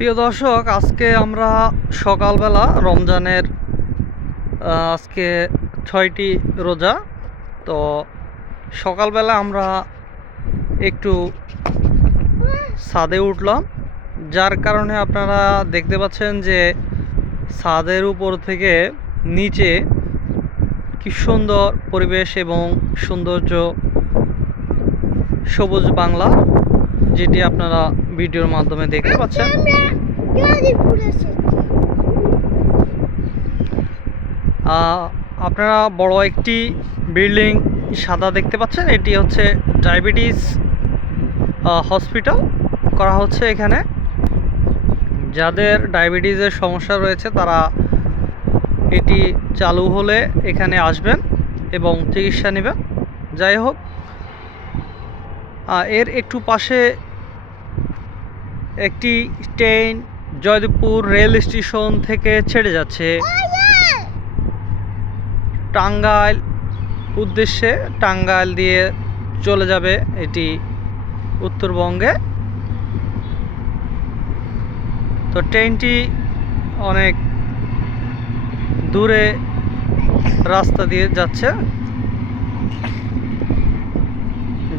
প্রিয় দর্শক, আজকে আমরা সকালবেলা রমজানের আজকে ছয়টি রোজা। তো সকালবেলা আমরা একটু ছাদে উঠলাম, যার কারণে আপনারা দেখতে পাচ্ছেন যে ছাদের উপর থেকে নিচে কি সুন্দর পরিবেশ এবং সৌন্দর্য সবুজ বাংলা, যেটি আপনারা ভিডিওর মাধ্যমে দেখতে পাচ্ছেন। এসেছি। আহ, আপনারা বড় একটি বিল্ডিং সাদা দেখতে পাচ্ছেন। এটি হচ্ছে ডায়াবেটিস হসপিটাল করা হচ্ছে এখানে। যাদের ডায়াবেটিসের সমস্যা রয়েছে তারা এটি চালু হলে এখানে আসবেন এবং চিকিৎসা নেবেন। যাই হোক এর একটু পাশে একটি ট্রেন জয়দেবপুর রেল স্টেশন থেকে ছেড়ে যাচ্ছে। টাঙ্গাইল উদ্দেশ্যে টাঙ্গাইল দিয়ে চলে যাবে এটি উত্তরবঙ্গে। তো ট্রেনটি অনেক দূরে রাস্তা দিয়ে যাচ্ছে।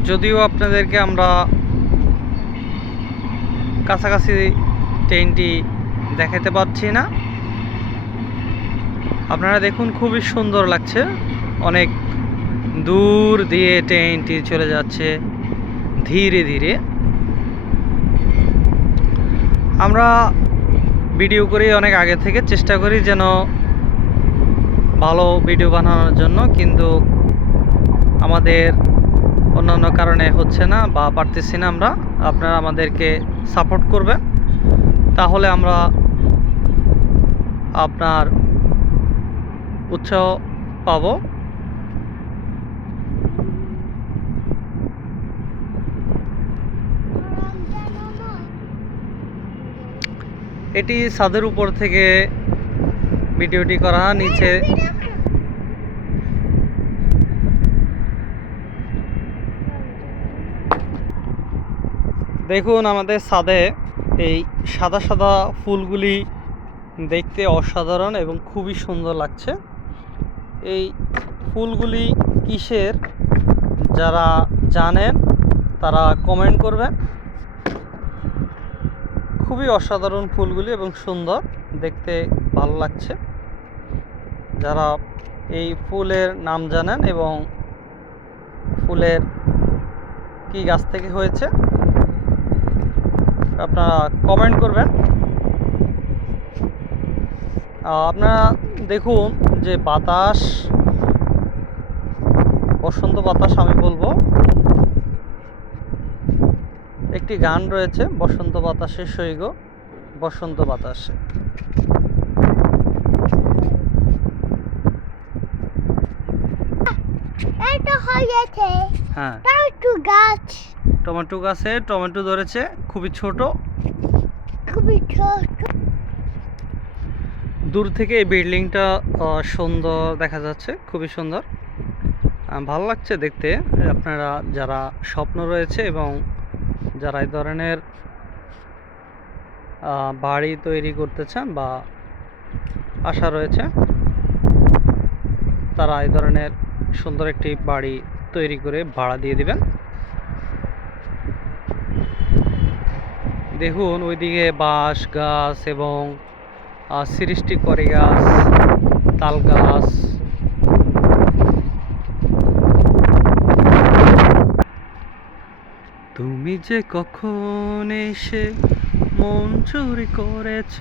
যদিও আপনাদেরকে আমরা কাছাকাছি ট্রেনটি দেখাতে পারছি না। আপনারা দেখুন খুবই সুন্দর লাগছে। অনেক দূর দিয়ে ট্রেনটি চলে যাচ্ছে ধীরে ধীরে। আমরা ভিডিও করি অনেক আগে থেকে, চেষ্টা করি যেন ভালো ভিডিও বানানোর জন্য, কিন্তু আমাদের অন্যান্য কারণে হচ্ছে না বা পারতেছি না আমরা। আপনারা আমাদেরকে সাপোর্ট করবেন তাহলে আমরা আপনার উৎসাহ পাব। এটি ছাদের উপর থেকে ভিডিওটি করা নিচে দেখুন আমাদের ছাদে এই সাদা সাদা ফুলগুলি দেখতে অসাধারণ এবং খুবই সুন্দর লাগছে। এই ফুলগুলি কিসের? যারা জানেন তারা কমেন্ট করবেন। খুবই অসাধারণ ফুলগুলি এবং সুন্দর, দেখতে ভালো লাগছে। যারা এই ফুলের নাম জানেন এবং ফুলের কি গাছ থেকে হয়েছে আপনারা কমেন্ট করবেন। আপনারা দেখুন যে বাতাস বসন্ত বাতাস আমি বলব। একটি গান রয়েছে বসন্ত বাতাসের সৈগ বসন্ত বাতাসে। হ্যাঁ। গাছ। টমেটো গাছে টমেটো ধরেছে খুবই ছোট। খুবই ছোট। দূর থেকে এই বিল্ডিংটা সুন্দর দেখা যাচ্ছে খুবই সুন্দর। ভালো লাগছে দেখতে। আপনারা যারা স্বপ্ন রয়েছে এবং যারা এই ধরনের বাড়ি তৈরি করতে চান বা আশা রয়েছে তারা এই ধরনের সুন্দর একটি বাড়ি তৈরি করে ভাড়া দিয়ে দিবেন। দেখুন, ওইদিকে বাঁশ, গাছ এবং সৃষ্টি করে গাছ, তাল গাছ। তুমি যে কখন এসে মন চুরি করেছ,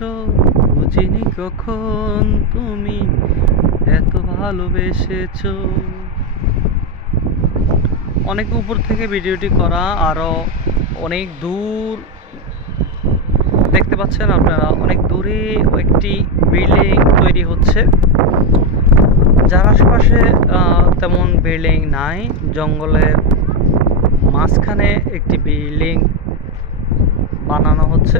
বুঝিনি কখন তুমি এত ভালোবেসেছ। অনেক উপর থেকে ভিডিওটি করা, আরও অনেক দূর পাচ্ছেন আপনারা, অনেক দূরে একটি বিল্ডিং তৈরি হচ্ছে। যার আশেপাশে তেমন বিল্ডিং নাই, জঙ্গলের মাঝখানে একটি বিল্ডিং বানানো হচ্ছে।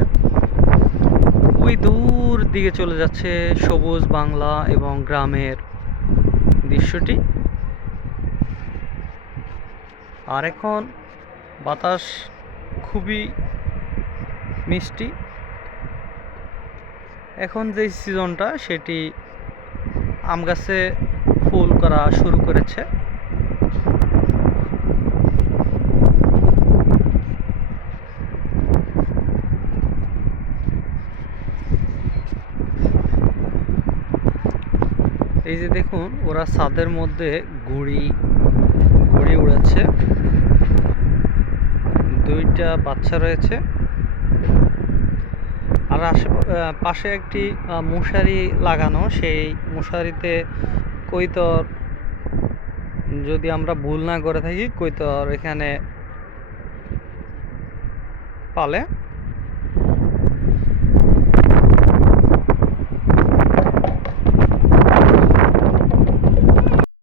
ওই দূর দিকে চলে যাচ্ছে সবুজ বাংলা এবং গ্রামের দৃশ্যটি। আর এখন বাতাস খুবই মিষ্টি। এখন যে সিজনটা সেটি আম গাছে ফুল করা শুরু করেছে। এই যে দেখুন, ওরা ছাদের মধ্যে গুড়ি গুড়ি উড়াচ্ছে। দুইটা বাচ্চা রয়েছে। আর পাশে একটি মশারি লাগানো। সেই মশারিতে কৈতর, যদি আমরা ভুল না করে থাকি, কৈতর এখানে পালে।